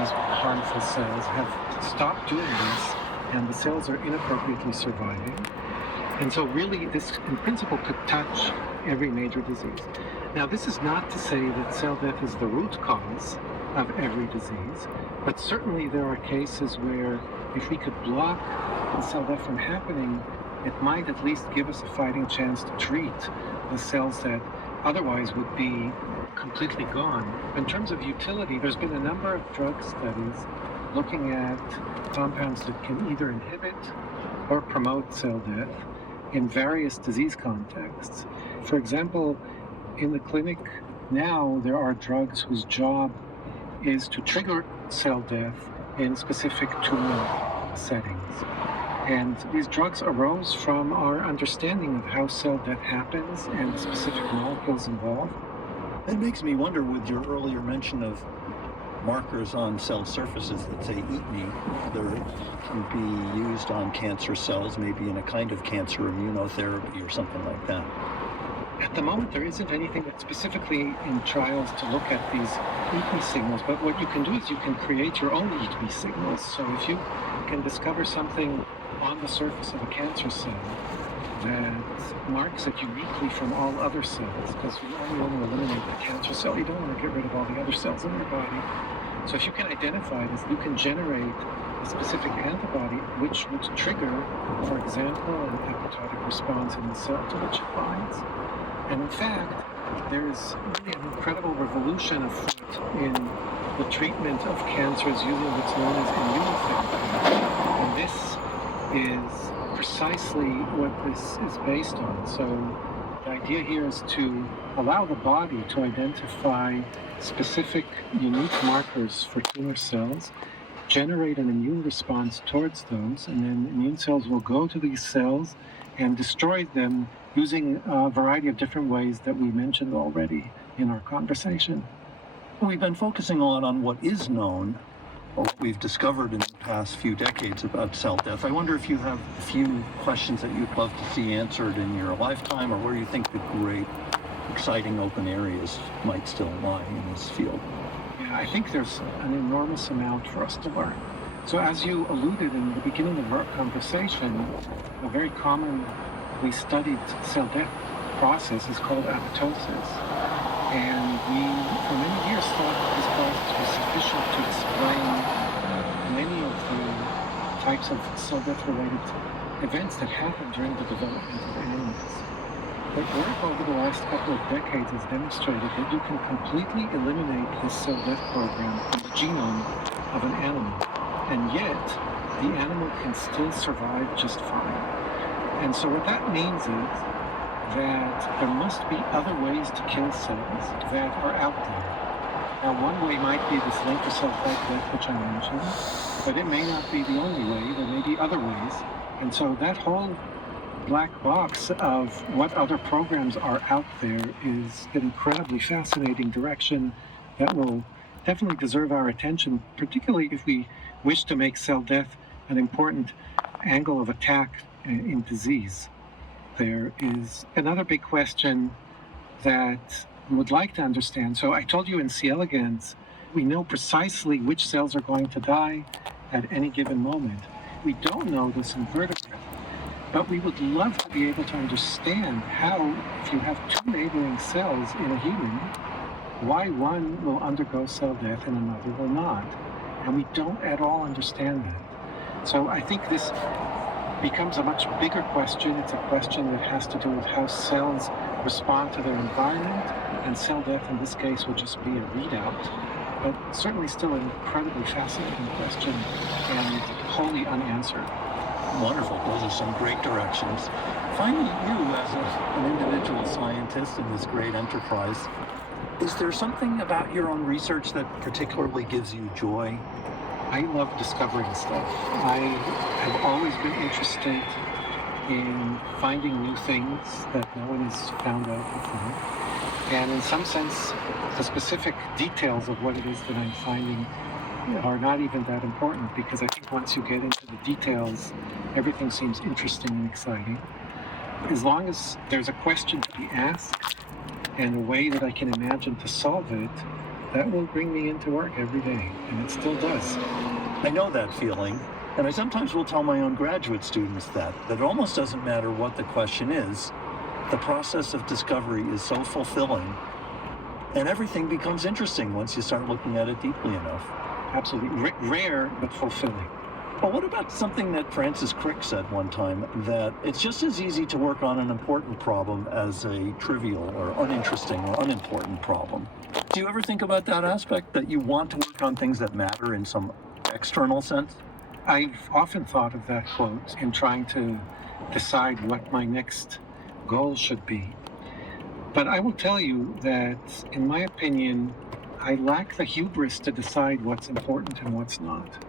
these harmful cells have stopped doing this, and the cells are inappropriately surviving. And so really this, in principle, could touch every major disease. Now, this is not to say that cell death is the root cause of every disease, but certainly there are cases where if we could block the cell death from happening, it might at least give us a fighting chance to treat the cells that otherwise would be completely gone. In terms of utility, there's been a number of drug studies looking at compounds that can either inhibit or promote cell death in various disease contexts. For example, in the clinic now, there are drugs whose job is to trigger cell death in specific tumor settings. And these drugs arose from our understanding of how cell death happens and the specific molecules involved. That makes me wonder, with your earlier mention of markers on cell surfaces that say "eat me," there can be used on cancer cells, maybe in a kind of cancer immunotherapy or something like that. At the moment, there isn't anything that's specifically in trials to look at these eat me signals, but what you can do is you can create your own eat me signals. So if you can discover something on the surface of a cancer cell that marks it uniquely from all other cells, because you only want to eliminate the cancer cell, you don't want to get rid of all the other cells in your body. So if you can identify this, you can generate a specific antibody which would trigger, for example, an apoptotic response in the cell to which it binds. And in fact, there is really an incredible revolution afoot in the treatment of cancers using what's known as immunotherapy. And this is precisely what this is based on. So the idea here is to allow the body to identify specific unique markers for tumor cells, generate an immune response towards those, and then immune cells will go to these cells and destroy them using a variety of different ways that we mentioned already in our conversation. We've been focusing a lot on what is known, or what we've discovered in the past few decades about cell death. I wonder if you have a few questions that you'd love to see answered in your lifetime, or where you think the great, exciting open areas might still lie in this field. Yeah, I think there's an enormous amount for us to learn. So as you alluded in the beginning of our conversation, a very commonly studied cell death process is called apoptosis. And we, for many years, thought this process was sufficient to explain many of the types of cell death-related events that happen during the development of animals. But work over the last couple of decades has demonstrated that you can completely eliminate this cell death program from the genome of an animal, and yet the animal can still survive just fine. And so what that means is that there must be other ways to kill cells that are out there. Now, one way might be this lymphocyte-like death, which I mentioned, but it may not be the only way. There may be other ways. And so that whole black box of what other programs are out there is an incredibly fascinating direction that will definitely deserve our attention, particularly if we wish to make cell death an important angle of attack in disease. There is another big question that we would like to understand. So I told you in C. elegans, we know precisely which cells are going to die at any given moment. We don't know this in vertebrates, but we would love to be able to understand how, if you have two neighboring cells in a human, why one will undergo cell death and another will not. And we don't at all understand that. So I think this becomes a much bigger question. It's a question that has to do with how cells respond to their environment, and cell death in this case would just be a readout, but certainly still an incredibly fascinating question and wholly unanswered. Wonderful. Those are some great directions. Finally, you as an individual scientist in this great enterprise, is there something about your own research that particularly gives you joy? I love discovering stuff. I have always been interested in finding new things that no one has found out before. And in some sense, the specific details of what it is that I'm finding are not even that important, because I think once you get into the details, everything seems interesting and exciting. As long as there's a question to be asked and a way that I can imagine to solve it, that will bring me into work every day, and it still does. I know that feeling, and I sometimes will tell my own graduate students that it almost doesn't matter what the question is. The process of discovery is so fulfilling, and everything becomes interesting once you start looking at it deeply enough. Absolutely. Rare, but fulfilling. But what about something that Francis Crick said one time, that it's just as easy to work on an important problem as a trivial or uninteresting or unimportant problem? Do you ever think about that aspect, that you want to work on things that matter in some external sense? I've often thought of that quote in trying to decide what my next goal should be. But I will tell you that, in my opinion, I lack the hubris to decide what's important and what's not.